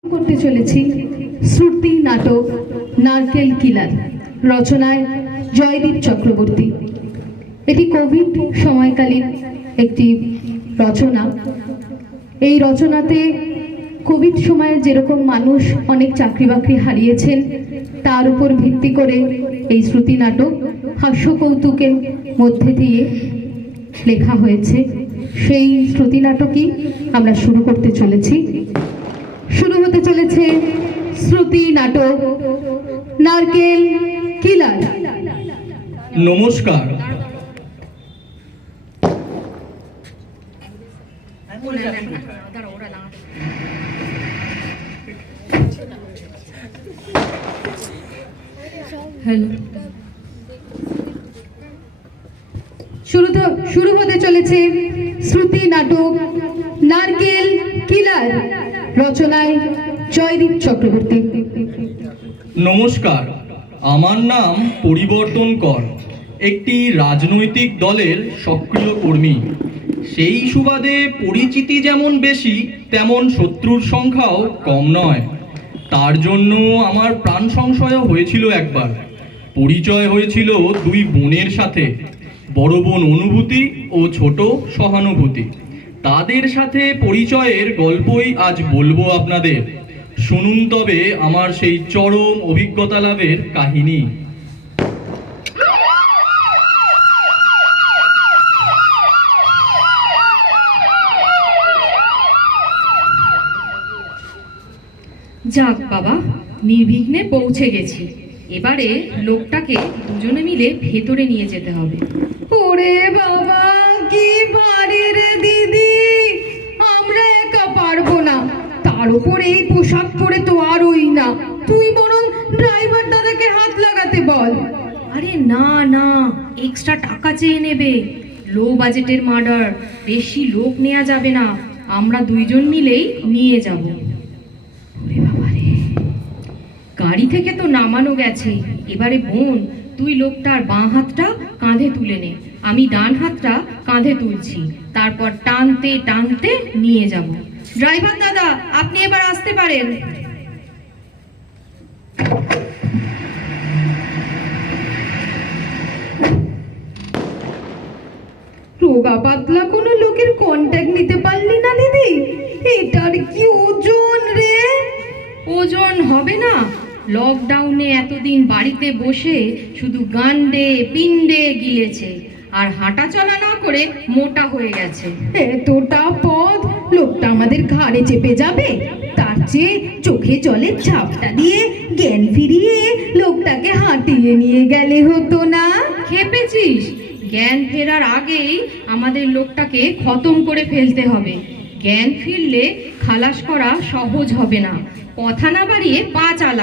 করতে চলেছি শ্রুতি নাটক নারকেল কিলার, রচনায় জয়দীপ চক্রবর্তী। এটি কোভিড সময়কালীন একটি রচনা। এই রচনাতে কোভিড সময়ে যেরকম মানুষ অনেক চাকরি বাকরি হারিয়েছেন, তার উপর ভিত্তি করে এই শ্রুতি নাটক হাস্য কৌতুকের মধ্যে দিয়ে লেখা হয়েছে। সেই শ্রুতি নাটকই আমরা শুরু করতে চলেছি। শুরু হতে চলেছে শ্রুতি নাটক নারকেল কিলার। নমস্কার। শুরু হতে চলেছে শ্রুতি নাটক নারকেল কিলার, রচনায় জয়দীপ চক্রবর্তী। নমস্কার, আমার নাম পরিবর্তন কর, একটি রাজনৈতিক দলের সক্রিয় কর্মী। সেই সুবাদে পরিচিতি যেমন বেশি, তেমন শত্রুর সংখ্যাও কম নয়। তার জন্য আমার প্রাণ সংশয় হয়েছিল একবার। পরিচয় হয়েছিল দুই বোনের সাথে, বড় বোন অনুভূতি ও ছোট সহানুভূতি। তাদের সাথে পরিচয়ের গল্পই আজ বলবো আপনাদের। শুনুন তবে আমার সেই চরম অভিজ্ঞতা লাভের কাহিনী। যাক বাবা, নির্বিঘ্নে পৌঁছে গেছি। এবারে লোকটাকে দুজনে মিলে ভেতরে নিয়ে যেতে হবে। ওরে বাবা, কি ভারী রে দিদি, আমরা একা পারবো না। তার উপর এই পোশাক পরে তো আরই না। তুই বরং ড্রাইভার দাদাকে হাত লাগাতে বল। আরে না না, এক্সট্রা টাকা চেয়ে নেবে। লো বাজেটের মার্ডার, বেশি লোক নেওয়া যাবে না। আমরা দুইজন মিলেই নিয়ে যাব। গাড়ি থেকে তো নামানো গেছে। এবারে বোন, তুই লোকটার বাঁ হাতটা কাঁধে তুলে নে, আমি ডান হাতটা কাঁধে তুলছি। তারপর টানতে টানতে নিয়ে যাব। ড্রাইভার দাদা, আপনি এবার আসতে পারেন। রোগা পাতলা কোনো লোকের কন্ট্যাক্ট নিতে পারলি না দিদি? এটার কি ওজন রে? ওজন হবে না? লকডাউনে এতদিন বাড়িতে বসে শুধু গান্ডে পিণ্ডে গিলেছে, আর হাঁটা চলা না করে মোটা হয়ে গেছে। এতটা পথ লোকটা আমাদের ঘাড়ে চেপে যাবে? তার চেয়ে চোখে জলের ছাপটা দিয়ে জ্ঞান ফিরিয়ে লোকটাকে হাঁটিয়ে নিয়ে গেলে হতো না? খেপেছিস? জ্ঞান ফেরার আগেই আমাদের লোকটাকে খতম করে ফেলতে হবে। জ্ঞান ফিরলে খালাস করা সহজ হবে না। কথা না বাড়িয়ে পা চালা।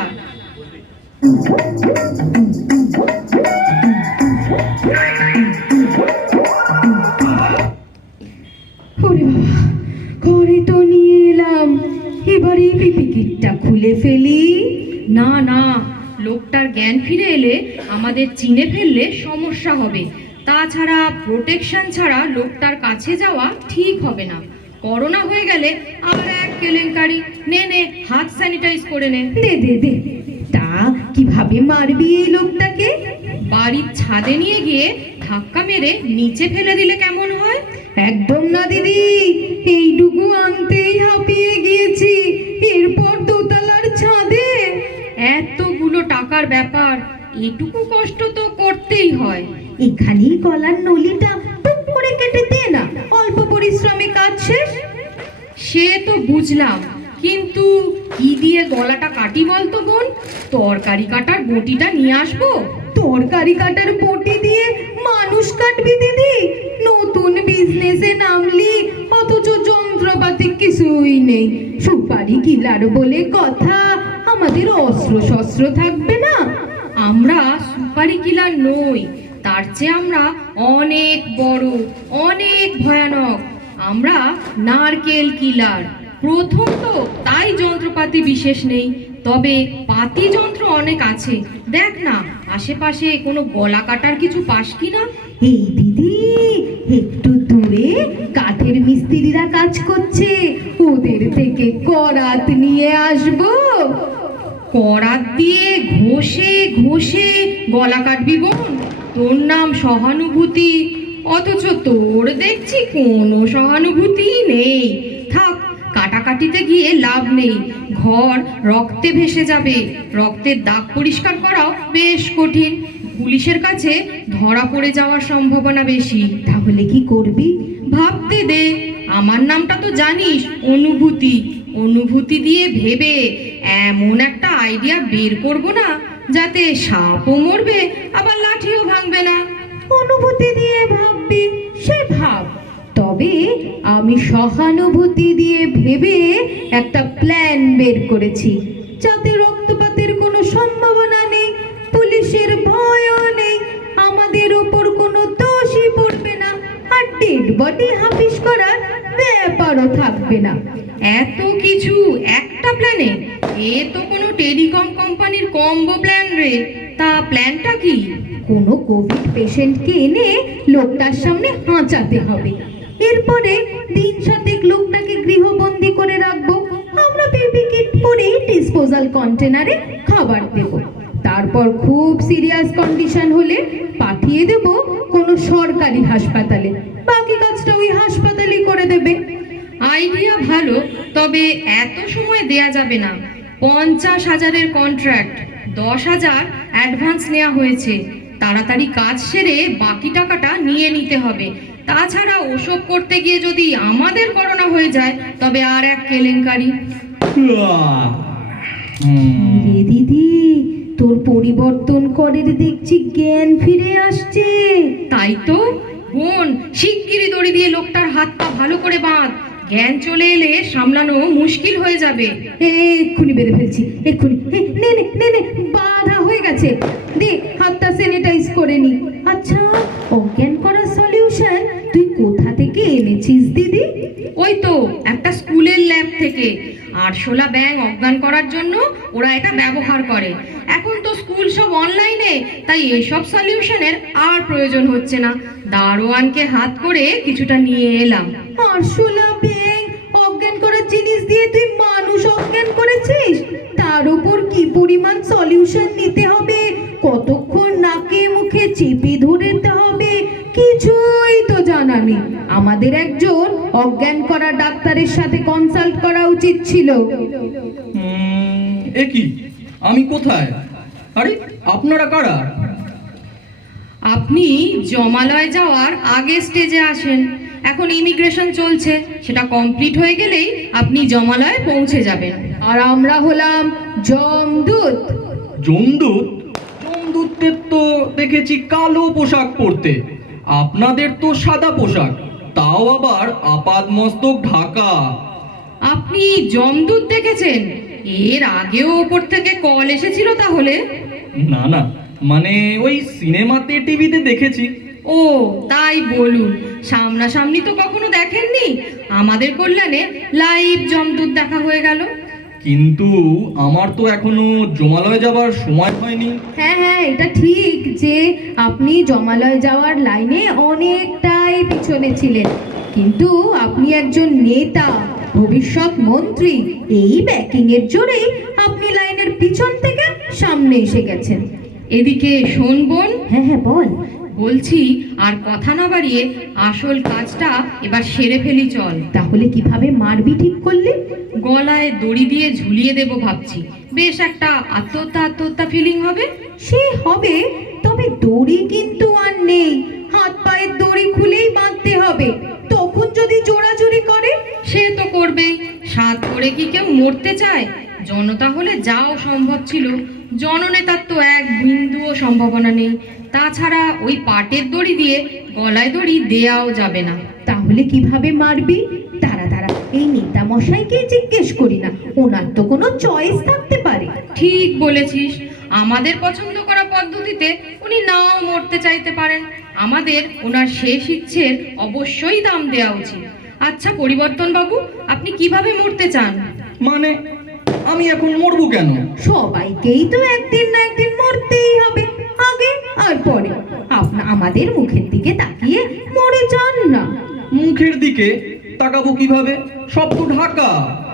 ওরে বাবা, ঘরে তো নিয়ে এলাম, এবারে পিপি কিটটা খুলে ফেলি। না না, লোকটার জ্ঞান ফিরে এলে আমাদের চিনে ফেললে সমস্যা হবে। তাছাড়া প্রোটেকশন ছাড়া লোকটার কাছে যাওয়া ঠিক হবে না। করোনা হয়ে গেলে আর এক কেলেঙ্কারি। নে নে, হাত স্যানিটাইজ করে নে। দে দে দে। তা কিভাবে মারবি এই লোকটাকে? বাড়ির ছাদে নিয়ে গিয়ে ধাক্কা মেরে নিচে ফেলে দিলে কেমন হয়? একদম না দিদি, এইটুকু আনতেই হাঁপিয়ে গিয়েছি, এরপর দোতলার ছাদে। এতগুলো টাকার ব্যাপার, এটুকু কষ্ট তো করতেই হয়। এখানেই গলার নলিটা টুক করে কেটে দে না, অল্প পরিশ্রমে কাজ শেষ। সে তো বুঝলাম, কিন্তু কি দিয়ে গলাটা কাটি বলতো বোন? তরকারি কাটার বটিটা নিয়ে আসবো? তরকারি কাটার বটি দিয়ে মানুষ কাটবি দিদি? নতুন বিজনেসে নামলি, অথচ যন্ত্রপাতি কিছুই নেই। সুপারি কিলার বলে কথা, আমাদের অস্ত্র শস্ত্র থাকবে না? আমরা সুপারি কিলার নই, তার চেয়ে আমরা অনেক বড়, অনেক ভয়ানক। আমরা নারকেল কিলার। প্রথম তো তাই যন্ত্রপাতি বিশেষ নেই, তবে পাতি যন্ত্র অনেক আছে। দেখ না, আশেপাশে কোনো গলা কাটার কিছু পাস কিনা। এই দিদি দিদি, একটু দূরে কাঠের মিস্ত্রিরা কাজ করছে, ওদের থেকে করাত নিয়ে আসবো। করাত দিয়ে ঘষে ঘষে গলা কাটবি বোন? তোর নাম সহানুভূতি, অথচ তোর দেখছি কোনো সহানুভূতি নেই। থাক, কাটাকাটিতে গিয়ে লাভ নেই, ঘর রক্তে ভেসে যাবে। রক্তের দাগ পরিষ্কার করাও বেশ কঠিন, পুলিশের কাছে ধরা পড়ে যাওয়ার সম্ভাবনা বেশি। তাহলে কি করবি? ভাবতে দে, আমার নামটা তো জানিস, অনুভূতি। অনুভূতি দিয়ে ভেবে এমন একটা আইডিয়া বের করব না, যাতে সাপও মরবে আবার লাঠিও ভাঙবে না। অনুভূতি দিয়ে ভাববি, সে ভাব, তবে আমি সহানুভূতি দিয়ে ভেবে একটা প্ল্যান বের করেছি, যাতে রক্তপাতের কোনো সম্ভাবনা নেই, পুলিশের ভয়ও নেই, আমাদের ওপর কোনো দোষই পড়বে না, আর ডেড বডি হাফিস করার ব্যাপারও থাকবে না। এত কিছু একটা প্ল্যানে? এ তো কোনো টেলিকম কোম্পানির কম্বো প্ল্যান রে। তা প্ল্যানটা কি? কোনো কোভিড পেশেন্টকে এনে লোকটার সামনে হাঁচাতে হবে, এরপরে দিন সাতেক লোকটাকে গৃহবন্দী করে রাখবো, আমরা পিপি কিট পরে ডিসপোজাল কন্টেনারে খাবার দেব, তারপর খুব সিরিয়াস কন্ডিশন হলে পাঠিয়ে দেব কোনো সরকারি হাসপাতালে, বাকি কাজটা ওই হাসপাতালই করে দেবে। আইডিয়া ভালো, তবে এত সময় দেয়া যাবে না। 50,000-এর কন্ট্রাক্ট, 10,000 অ্যাডভান্স নেওয়া হয়েছে। তাড়াতাড়ি কাজ সেরে বাকি টাকাটা নিয়ে নিতে হবে। তাছাড়া ওসব করতে গিয়ে যদি আমাদের করোনা হয়ে যায়, তবে আর এক কেলেঙ্কারি। রে দিদি, তোর পরিবর্তন করের দেখছি জ্ঞান ফিরে আসছে। তাই তো বোন, শিগগিরই দড়ি দিয়ে লোকটার হাত পা ভালো করে বাঁধ, জ্ঞান চলে এলে সামলানো মুশকিল হয়ে যাবে। এক্ষুনি বেড়ে ফেলছি, এক্ষুনি। নে নে নে নে, বাধা হয়ে গেছে, দে হাতটা স্যানিটাইজ করে নি। আচ্ছা, অজ্ঞান করার সলিউশন তুই কোথা থেকে এনেছিস দিদি? ওই তো একটা স্কুলের ল্যাব থেকে। আরশোলা ব্যাঙ অজ্ঞান করার জন্য ওরা এটা ব্যবহার করে। এখন তো স্কুল সব অনলাইনে, তাই এসব সলিউশনের আর প্রয়োজন হচ্ছে না। দারোয়ানকে হাত করে কিছুটা নিয়ে এলাম। আরশোলা ব্যাঙ অজ্ঞান করার জিনিস দিয়ে তুই মানুষ অজ্ঞান করেছিস? তার উপর কি পরিমাণ সলিউশন নিতে হবে, কতক্ষণ নাকে মুখে চেপে ধরতে হবে, কিছুই তো জানা নেই। আমাদের একজন অজ্ঞান করা ডাক্তারের সাথে কনসাল্ট করা উচিত ছিল। এ কি, আমি কোথায়? আরে আপনারা কারা? আপনি জমালয় যাওয়ার আগে স্টেজে আসেন। এখন ইমিগ্রেশন চলছে, সেটা কমপ্লিট হয়ে গেলেই আপনি জমালয়ে পৌঁছে যাবেন। আর আমরা হলাম যমদূত। জমদূত? জমদূতদের তো দেখেছি কালো পোশাক পরতে, আপনাদের তো সাদা পোশাক, তাও আবার আপাদমস্তক ঢাকা। আপনি যমদূত দেখেছেন? এর আগেও ওপর থেকে কল এসেছিল তাহলে? না না, মানে ওই সিনেমাতে টিভিতে দেখেছি। ও তাই বলুন, সামনাসামনি তো কখনো দেখেননি। আমাদের কল্যাণে লাইভ যমদূত দেখা হয়ে গেল। কিন্তু আমার তো এখনো জমালয়ে যাবার সময় হয়নি। হ্যাঁ হ্যাঁ, এটা ঠিক যে আপনি জমালয় যাওয়ার লাইনে অনেকটাই পিছনে ছিলেন, কিন্তু আপনি একজন নেতা, ভবিষ্যৎ মন্ত্রী, এই ব্যাকিং এর জোরেই আপনি লাইনের পিছন থেকে সামনে এসে গেছেন। এদিকে শোন বোন। হ্যাঁ হ্যাঁ, বল। বলছি, আর কথা না বাড়িয়ে আসল কাজটা এবার সেরে ফেলি চল। তাহলে কিভাবে মারবি ঠিক করলি? গলায় দড়ি দিয়ে ঝুলিয়ে দেব ভাবছি, বেশ একটা আত্মহত্যা আত্মহত্যা ফিলিং হবে। সে হবে, তবে দড়ি কিন্তু আর নেই, হাত পায়ের দড়ি খুলেই বাঁধতে হবে। তখন যদি জোড়াজুড়ি করে? সে তো করবেই, সাত করে কি কেউ মরতে চায়? জনতা হলে যাও সম্ভব ছিল, জননেতার তো এক বিন্দুও সম্ভাবনা নেই। তাছাড়া ওই পাটের দড়ি দিয়ে গলায় দড়ি দেয়াও যাবে না। তাহলে কিভাবে মারবি? দাঁড়া দাঁড়া, এই নেতা মশাইকে জিজ্ঞেস করি না, ওনার তো কোনো চয়েস থাকতে পারে। ঠিক বলেছিস, আমাদের পছন্দ করা পদ্ধতিতে উনি নাও মরতে চাইতে পারেন। আমাদের ওনার শেষ ইচ্ছের অবশ্যই দাম দেওয়া উচিত। আচ্ছা পরিবর্তন বাবু, আপনি কিভাবে মরতে চান? মানে আমি এখন মরবো কেন? সবাইকেই তো একদিন না একদিন মরতেই হবে, আগে আর পরে। আমাদের মুখের দিকে তাকিয়ে মরে যান না। মুখের দিকে তাকাবো কিভাবে? সব তো ঢাকা।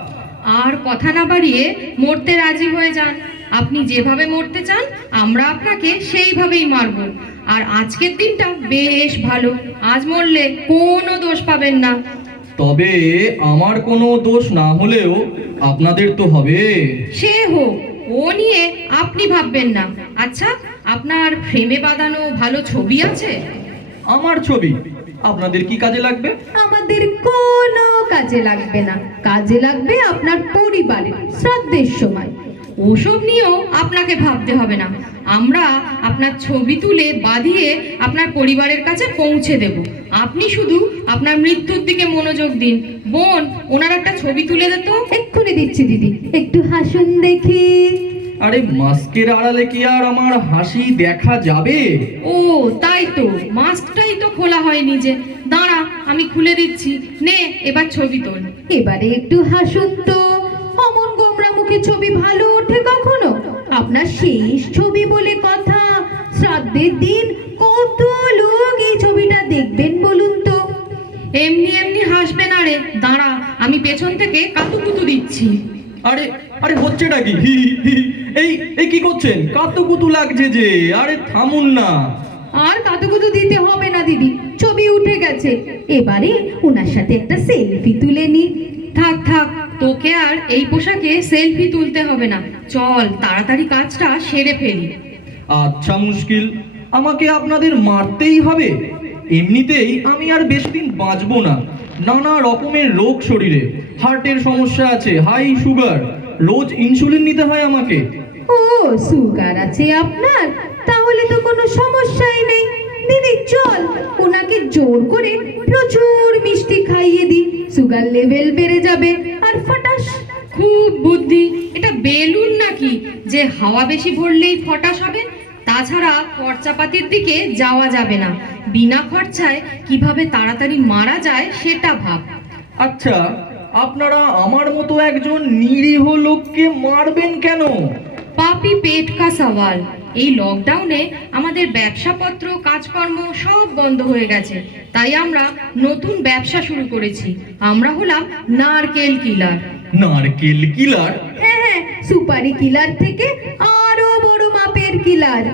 আর কথা না বাড়িয়ে মরতে রাজি হয়ে যান। আপনি যেভাবে মরতে চান আমরা আপনাকে সেইভাবেই মারব। আর আজকের দিনটা বেশ ভালো, আজ মরলে কোনো দোষ পাবেন না। তবে আমার কোনো দোষ না হলেও আপনাদের তো হবে। সে হোক, ও নিয়ে আপনি ভাববেন না। আচ্ছা, আপনার ফ্রেমে বাঁধানো ভালো ছবি আছে? আমার ছবি আপনাদের কি কাজে লাগবে? আমাদের কোনো কাজে লাগবে না, কাজে লাগবে আপনার পরিবারের শ্রাদ্ধের সময়। ওসব নিয়েও আপনাকে ভাবতে হবে না। আমরা আপনার ছবি তুলে বাঁধিয়ে আপনার পরিবারের কাছে পৌঁছে দেব। আপনি শুধু আপনার মৃত্যুর দিকে মনোযোগ দিন। বোন, ওনার একটা ছবি তুলে দে তো। এক্ষুনি দিচ্ছি দিদি, একটু হাসুন দেখি। আরে মাস্কের আড়ালে কি আর আমার হাসি দেখা যাবে? ও তাই তো, মাস্কটাই তো খোলা হয়নি যে। দাঁড়া, আমি খুলে দিচ্ছি। নে, এবার ছবি তোল। এবারে একটু হাসুন তো। অমন গোমরা মুখে ছবি ভালো ওঠে কখনো? আপনার শেষ ছবি বলে কথা। শ্রাদ্ধের দিন কত লোক এই ছবিটা দেখবেন বলুন তো। এমনি এমনি হাসবে না রে, দাঁড়া আমি পেছন থেকে কাতুকুতু দিচ্ছি। আরে আরে হচ্ছেটা কি? হি, হি, হি। এই এই কি করছেন? কাতুকুতু লাগছে যে। আরে থামুন না। আর কাতুকুতু দিতে হবে না দিদি, ছবি উঠে গেছে। এবারে ওনার সাথে একটা সেলফি তুলে নি। থাক থাক, তোকে আর এই পোশাকে সেলফি তুলতে হবে না। চল তাড়াতাড়ি কাজটা সেরে ফেলি। আচ্ছা মুশকিল, আমাকে আপনাদের মারতেই হবে? এমনিতেই আমি আর বেশি দিন বাঁচবো না। নানা রকমের রোগ শরীরে, হার্টের সমস্যা আছে, হাই সুগার, রোজ ইনসুলিন নিতে হয় আমাকে। ও সুগার আছে আপনার? তাহলে তো কোনো সমস্যাই নেই। দিদি চল, ওনাকে জোর করে প্রচুর মিষ্টি খাইয়ে দি, সুগার লেভেল বেড়ে যাবে আর ফটাস। খুব বুদ্ধি। এটা বেলুন নাকি যে হাওয়া বেশি ভরলেই ফটাস হবে? তাছাড়া খরচাপাতির দিকে যাওয়া যাবে না। বিনা খরচায় কিভাবে তাড়াতাড়ি মারা যায় সেটা ভাব। আচ্ছা, আপনারা আমার মতো একজন নিরীহ লোককে মারবেন কেন? পাপি পেট কা সওয়াল। এই লকডাউনে আমাদের ব্যবসাপত্র কাজকর্ম সব বন্ধ হয়ে গেছে, তাই আমরা নতুন ব্যবসা শুরু করেছি। আমরা হলাম নারকেল কিলার। নারকেল কিলার? হ্যাঁ হ্যাঁ, সুপারি কিলার থেকে আরো বড় মাপের কিলার।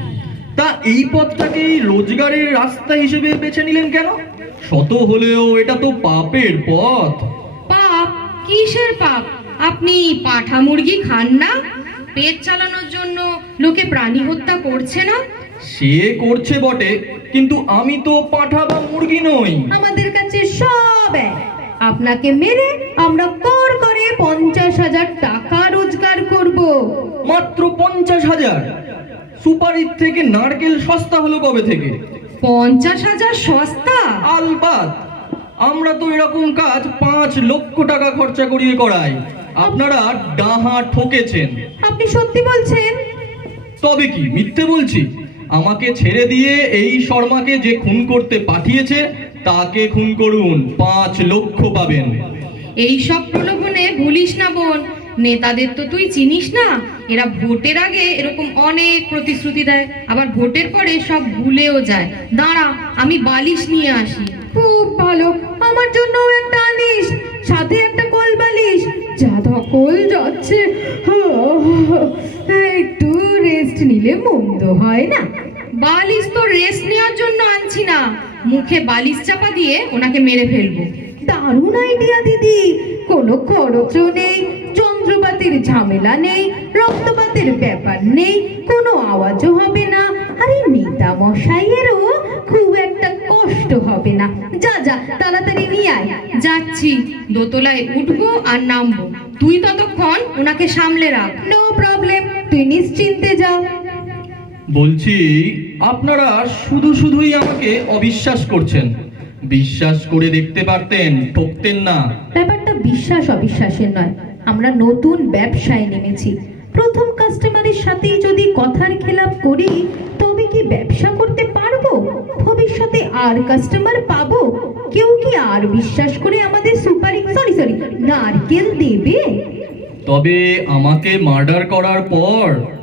তা এই পথটাকেই রোজগারের রাস্তা হিসেবে বেছে নিলেন কেন? শত হলেও এটা তো পাপের পথ। পাপ? কিসের পাপ? আপনি পাঠা মুরগি খান না? পেট চালানোর জন্য লোকে প্রাণী হত্যা করছে না? সে করছে বটে, কিন্তু আমি তো পাঁঠা বা মুরগি নই। আমাদের কাছে সব এক। আপনাকে মেরে আমরা কর করে 50,000 টাকা রোজগার করব। মাত্র 50,000? সুপারির থেকে নারকেল সস্তা হলো কবে থেকে? 50,000 সস্তা? আলবাত, আমরা তো এরকম কাজ 5 লক্ষ টাকা খরচা করিয়ে করাই। আপনারা ডাহা ঠকেছেন। আপনি সত্যি বলছেন? তবে কি মিথ্যে বলছি? আমাকে ছেড়ে দিয়ে এই শর্মাকে যে খুন করতে পাঠিয়েছে তাকে খুন করুন, 5 লক্ষ পাবেন। এই সব প্রলোভনে ভুলিস না বোন। নেতাদের তো তুই চিনিস না। এরা ভোটের আগে এরকম অনেক প্রতিশ্রুতি দেয়, আবার ভোটের পরে সব ভুলেও যায়। দাঁড়া, আমি বালিশ নিয়ে আসি। খুব ভালো, আমার জন্যও একটা আনিস, সাথে একটা কোল বালিশ। যা ধকল যাচ্ছে, একটু রেস্ট নিলে মন্দ হয় না। বালিশ তো রেস্ট নেওয়ার জন্য আনছি না, মুখে বালিশ চাপা দিয়ে ওনাকে মেরে ফেলবো। দারুণ আইডিয়া দিদি। কোনো খরচও নেই, যন্ত্রপাতির ঝামেলা নেই, রক্তপাতের ব্যাপার নেই, কোনো আওয়াজও হবে না। আরে নেতা মশাইয়েরও খুব একটা কষ্ট হবে না। যা যা, তাড়াতাড়ি নিয়ে আয়। যাচ্ছি, দোতলায় উঠবো আর নামবো। তুই ততক্ষণ ওনাকে সামলে রাখ। নো প্রবলেম, তুই নিশ্চিন্তে যা। বলছি, আপনারা শুধু শুধুই আমাকে অবিশ্বাস করছেন। বিশ্বাস করে দেখতে পারতেন, ঠকতেন না। ব্যাপারটা বিশ্বাস অবিশ্বাসের নয়, আমরা নতুন ব্যবসায় নেমেছি। প্রথম কাস্টমারের সাথেই যদি কথার খেলাপ করি তবে কি ব্যবসা করতে পারবো? ভবিষ্যতে আর কাস্টমার পাবো? কেউ কি আর বিশ্বাস করে আমাদের সুপারি নারকেল দেবে? তবে আমাকে মার্ডার করার পর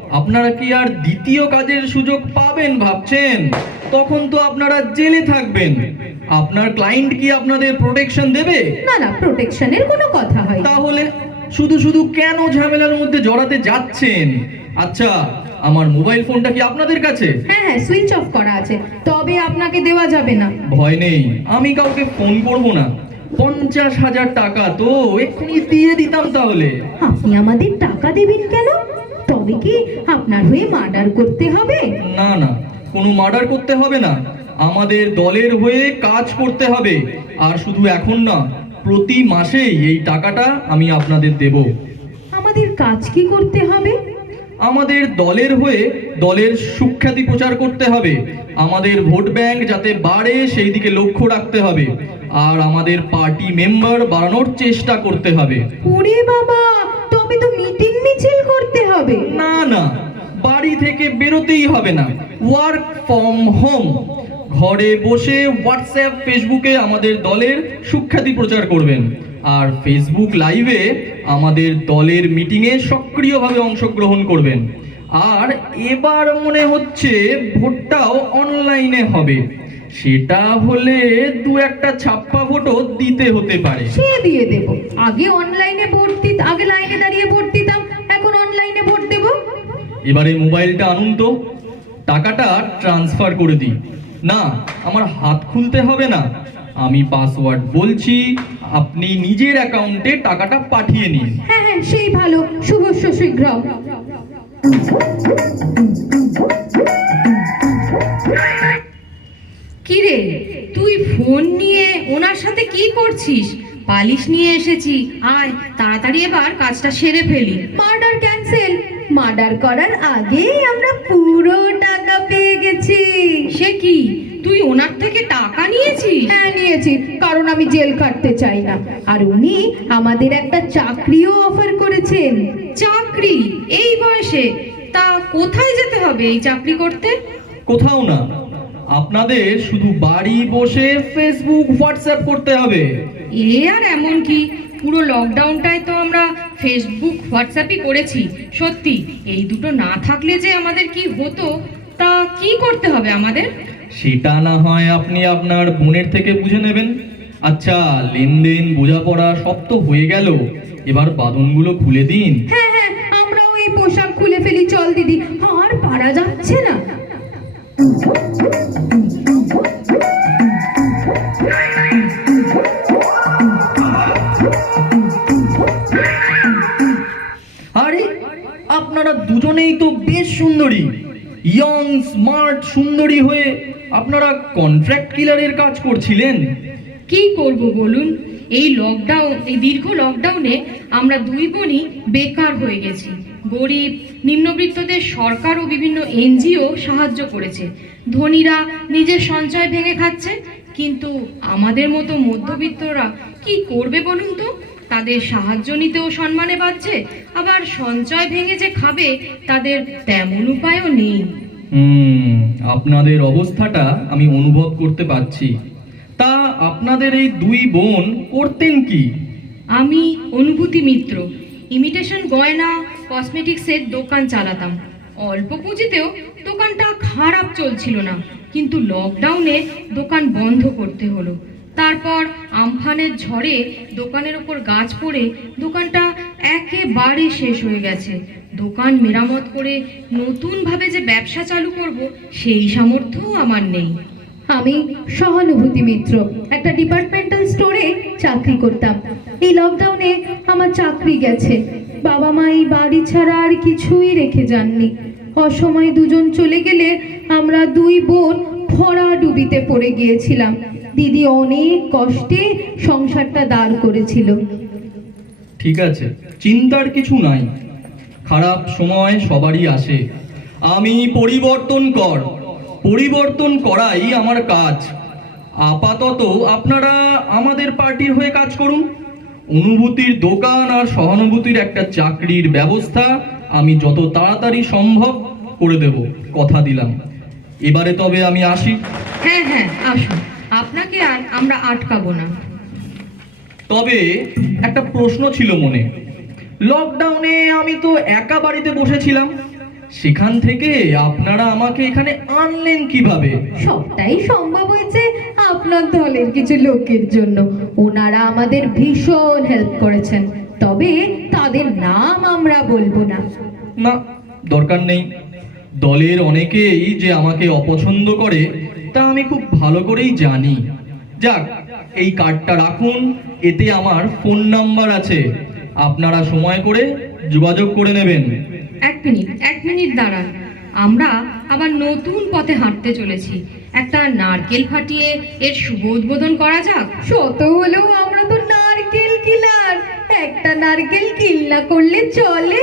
আপনারা কি আর দ্বিতীয় কাজের সুযোগ পাবেন ভাবছেন? তখন তো আপনারা জেলে থাকবেন। আপনার ক্লায়েন্ট কি আপনাদের প্রোটেকশন দেবে? না না, প্রোটেকশনের কোনো কথা হয় না। তাহলে শুধু শুধু কেন ঝামেলার মধ্যে জড়াতে যাচ্ছেন? আচ্ছা, আমার মোবাইল ফোনটা কি আপনাদের কাছে? হ্যাঁ হ্যাঁ, সুইচ অফ করা আছে, তবে আপনাকে দেওয়া যাবে না। ভয় নেই, আমি কাউকে ফোন করব না। 50,000 টাকা তো এক্ষুনি দিয়ে দিতাম তাহলে। আপনি আমাদের টাকা দেবেন কেন? তবে কি আপনার হয়ে মার্ডার করতে হবে? না না, কোনো মার্ডার করতে হবে না। আমাদের দলের হয়ে কাজ করতে হবে। আর শুধু এখন না, প্রতি মাসেই এই টাকাটা আমি আপনাদের দেব। আমাদের কাজ কি করতে হবে? আমাদের দলের হয়ে দলের সুখ্যাতি প্রচার করতে হবে। আমাদের ভোট ব্যাংক যাতে বাড়ে সেই দিকে লক্ষ্য রাখতে হবে। আর আমাদের পার্টি মেম্বার বাড়ানোর চেষ্টা করতে হবে। ওরে বাবা, তবে তো মিটিং মিছিল করতে হবে। না না, বাড়ি থেকে বেরোতেই হবে না। Work from home. ঘরে বসে হোয়াটসঅ্যাপ ফেসবুকে আমাদের দলের সুখ্যাতি প্রচার করবেন। আর ফেসবুক লাইভে আমাদের দলের মিটিংয়ে সক্রিয়ভাবে অংশগ্রহণ করবেন। আর এবার মনে হচ্ছে ভোটটাও অনলাইনে হবে। সেটা হলে দু একটা ছাপ্পা ভোটও দিতে হতে পারে। সে দিয়ে দেব। আগে অনলাইনে ভোট দিত, আগে লাইনে দাঁড়িয়ে ভোট দিতাম, এখন অনলাইনে ভোট দেব। এবারে মোবাইলটা আনুন তো, টাকাটা ট্রান্সফার করে দিই। না, আমার হাত খুলতে হবে না। আমি পাসওয়ার্ড বলছি, আপনি নিজের অ্যাকাউন্টে টাকাটা পাঠিয়ে নিন। হ্যাঁ হ্যাঁ, সেই ভালো। শুভস্য শীঘ্রম। কি রে, তুই ফোন নিয়ে ওনার সাথে কি করছিস? পালিশ নিয়ে এসেছি, আয় তাড়াতাড়ি এবার কাজটা সেরে ফেলি। Murder cancel. মার্ডার করার আগেই আমরা পুরো টাকা পেয়ে গেছি। সে কি, তুই ওনার থেকে টাকা নিয়েছিস? হ্যাঁ নিয়েছি, কারণ আমি জেল কাটতে চাই না। আর উনি আমাদের একটা চাকরিও অফার করেছেন। চাকরি এই বয়সে? তা কোথায় যেতে হবে এই চাকরি করতে? কোথাও না, আপনাদের শুধু বাড়ি বসে ফেসবুক হোয়াটসঅ্যাপ করতে হবে। এ আর এমন কি, পুরো লকডাউনটায় তো আমরা ফেসবুক হোয়াটসঅ্যাপই করেছি। সত্যি এই দুটো না থাকলে যে আমাদের কি হতো, তা কি করতে হবে আমাদের? সেটা না হয় আপনি আপনার বোনের থেকে বুঝে নেবেন। আচ্ছা, লেনদেন বোঝাপড়া সব তো হয়ে গেল, এবার বাঁধনগুলো খুলে দিন। হ্যাঁ হ্যাঁ, আমরাও এই পোশাক খুলে ফেলি, চল দিদি, আর পারা যাচ্ছে না। আরে, আপনারা দুজনেই তো বেশ সুন্দরী। ইয়ং স্মার্ট সুন্দরী হয়ে আপনারা কন্ট্রাক্ট কিলারের কাজ করছিলেন। কি করব বলুন, এই দীর্ঘ লকডাউনে আমরা দুই বোনই বেকার হয়ে গেছি। গরিব নিম্নবিত্তদের সরকার ও বিভিন্ন এনজিও সাহায্য করেছে। ধনীরা নিজের সঞ্চয় ভেঙে খাচ্ছে, কিন্তু আমাদের মতো মধ্যবিত্তরা কি করবে বলুন তো? তাদের সাহায্য নিতেও সম্মানে বাজছে, আবার সঞ্চয় ভেঙে যে খাবে তাদের তেমন উপায়ও নেই। আপনাদের অবস্থাটা আমি অনুভব করতে পারছি। তা আপনাদের এই দুই বোন করতেন কি? আমি অনুভূতি মিত্র, ইমিটেশন গয়না কসমেটিক্সের দোকান চালাতাম। অল্প পুঁজিতেও দোকানটা খারাপ চলছিল না, কিন্তু লকডাউনে দোকান বন্ধ করতে হলো। তারপর আমফানের ঝড়ে দোকানের ওপর গাছ পড়ে দোকানটা একেবারে শেষ হয়ে গেছে। দোকান মেরামত করে নতুনভাবে যে ব্যবসা চালু করব, সেই সামর্থ্যও আমার নেই। আমি সহানুভূতি মিত্র, একটা ডিপার্টমেন্টাল স্টোরে চাকরি করতাম। এই লকডাউনে আমার চাকরি গেছে। বাবা মা এই বাড়ি ছাড়া আর কিছুই রেখে যাননি। অসময়ে দুজন চলে গেলে আমরা দুই বোন ভরাডুবিতে পড়ে গিয়েছিলাম। দিদি অনেক কষ্টে সংসারটা দাঁড় করেছিল। ঠিক আছে, চিন্তার কিছু নাই। খারাপ সময় সবারই আসে। আমি পরিবর্তন করাই আমার কাজ। আপাতত আপনারা আমাদের পার্টির হয়ে কাজ করুন। অনুভূতির দোকান আর সহানুভূতির একটা চাকরির ব্যবস্থা আমি যত তাড়াতাড়ি সম্ভব করে দেব, কথা দিলাম। এবারে তবে আমি আসি। হ্যাঁ হ্যাঁ, আসুন, আপনাকে আর আমরা আটকাবো না। তবে একটা প্রশ্ন ছিল মনে। লকডাউনে আমি তো একা বাড়িতে বসেছিলাম, সেখান থেকে আপনারা আমাকে এখানে আনলেন কিভাবে? সবটাই সম্ভব হয়েছে আপনার দলের কিছু লোকের জন্য। ওনারা আমাদের ভীষণ হেল্প করেছেন, তবে তাদের নাম আমরা বলবো না। না, দরকার নেই। দলের অনেকেই যে আমাকে অপছন্দ করে তা আমি খুব ভালো করেই জানি। যাক, এই কার্ডটা রাখুন, এতে আমার ফোন নাম্বার আছে, আপনারা সময় করে যোগাযোগ করে নেবেন। এক মিনিট দাঁড়ান। আমরা আবার নতুন পথে হাঁটতে চলেছি। একটা নারকেল ফাটিয়ে এর শুভ উদ্বোধন করা যাক। শত হলেও আমরা তো নারকেল কিলার, একটা নারকেল কিল না করলে চলে।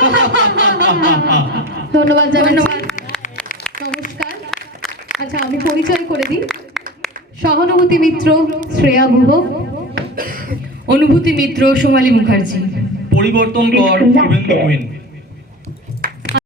ধন্যবাদ জানাচ্ছি। নমস্কার। আচ্ছা, আমি পরিচয় করে দিই। সহানুভূতি মিত্র শ্রেয়া ভুব, অনুভূতি মিত্র সোমালী মুখার্জি। পরিবর্তন কর শুভেন্দু কুইন।